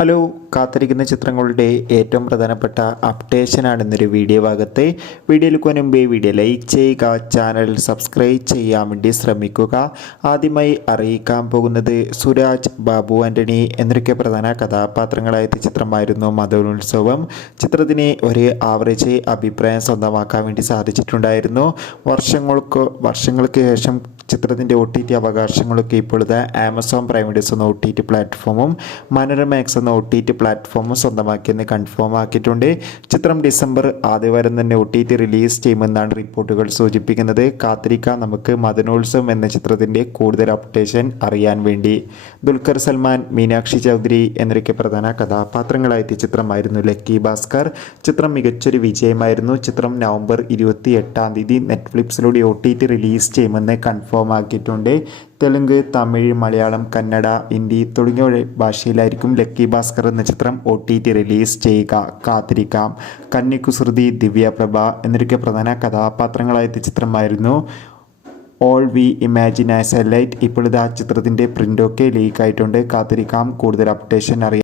Hello, കാത്തിരിക്കുന്ന ചിത്രങ്ങളുടെ ഏറ്റവും പ്രധാനപ്പെട്ട അപ്ഡേഷനാണ് ഇന്നൊരു വീഡിയോ ഭാഗത്ത്. വീഡിയോയിലേക്ക് മുമ്പേ വീഡിയോ ലൈക്ക് ചെയ്യുക, ചാനൽ സബ്സ്ക്രൈബ് ചെയ്യാൻ വേണ്ടി ശ്രമിക്കുക. ആദ്യമായി അറിയിക്കാൻ പോകുന്നത് സുരാജ്, ബാബു ആൻ്റണി എന്നൊക്കെ പ്രധാന കഥാപാത്രങ്ങളായ ചിത്രമായിരുന്നു മദനോത്സവം. ചിത്രത്തിന് ഒരു ആവറേജ് അഭിപ്രായം സ്വന്തമാക്കാൻ വേണ്ടി സാധിച്ചിട്ടുണ്ടായിരുന്നു. വർഷങ്ങൾക്ക് ശേഷം ചിത്രത്തിൻ്റെ OTT അവകാശങ്ങളൊക്കെ ഇപ്പോഴത്തെ ആമസോൺ പ്രൈം വീഡിയോസ് എന്ന OTT പ്ലാറ്റ്ഫോമും മനോരമാക്സ് എന്ന OTT പ്ലാറ്റ്ഫോമും സ്വന്തമാക്കിയെന്ന് കൺഫേം ആക്കിയിട്ടുണ്ട്. ചിത്രം ഡിസംബർ ആദ്യവാരം തന്നെ OTT റിലീസ് ചെയ്യുമെന്നാണ് റിപ്പോർട്ടുകൾ സൂചിപ്പിക്കുന്നത്. കാത്തിരിക്കാം നമുക്ക് മദനോത്സവം എന്ന ചിത്രത്തിൻ്റെ കൂടുതൽ അപ്ഡേഷൻ അറിയാൻ വേണ്ടി. ദുൽഖർ സൽമാൻ, മീനാക്ഷി ചൗധരി എന്നൊക്കെ പ്രധാന കഥാപാത്രങ്ങളായ ചിത്രമായിരുന്നു ലക്കി ഭാസ്കർ. ചിത്രം മികച്ചൊരു വിജയമായിരുന്നു. ചിത്രം നവംബർ 28 നെറ്റ്ഫ്ലിക്സിലൂടെ OTT റിലീസ് ചെയ്യുമെന്ന് കൺഫേം ആക്കിയിട്ടുണ്ട്. തെലുങ്ക്, തമിഴ്, മലയാളം, കന്നഡ, ഹിന്ദി തുടങ്ങിയ ഭാഷയിലായിരിക്കും ലക്കി ഭാസ്കർ എന്ന ചിത്രം OTT റിലീസ് ചെയ്യുക. കാത്തിരിക്കാം. കന്നി കുസൃതി, ദിവ്യ പ്രഭ എന്നൊക്കെ പ്രധാന കഥാപാത്രങ്ങളായ ചിത്രമായിരുന്നു all we imagine as A light. ഇപ്പോഴത്തെ ആ ചിത്രത്തിൻ്റെ പ്രിൻ്റൊക്കെ ലീക്ക് ആയിട്ടുണ്ട്. കാത്തിരിക്കാം കൂടുതൽ അപ്ഡേഷൻ അറിയാം.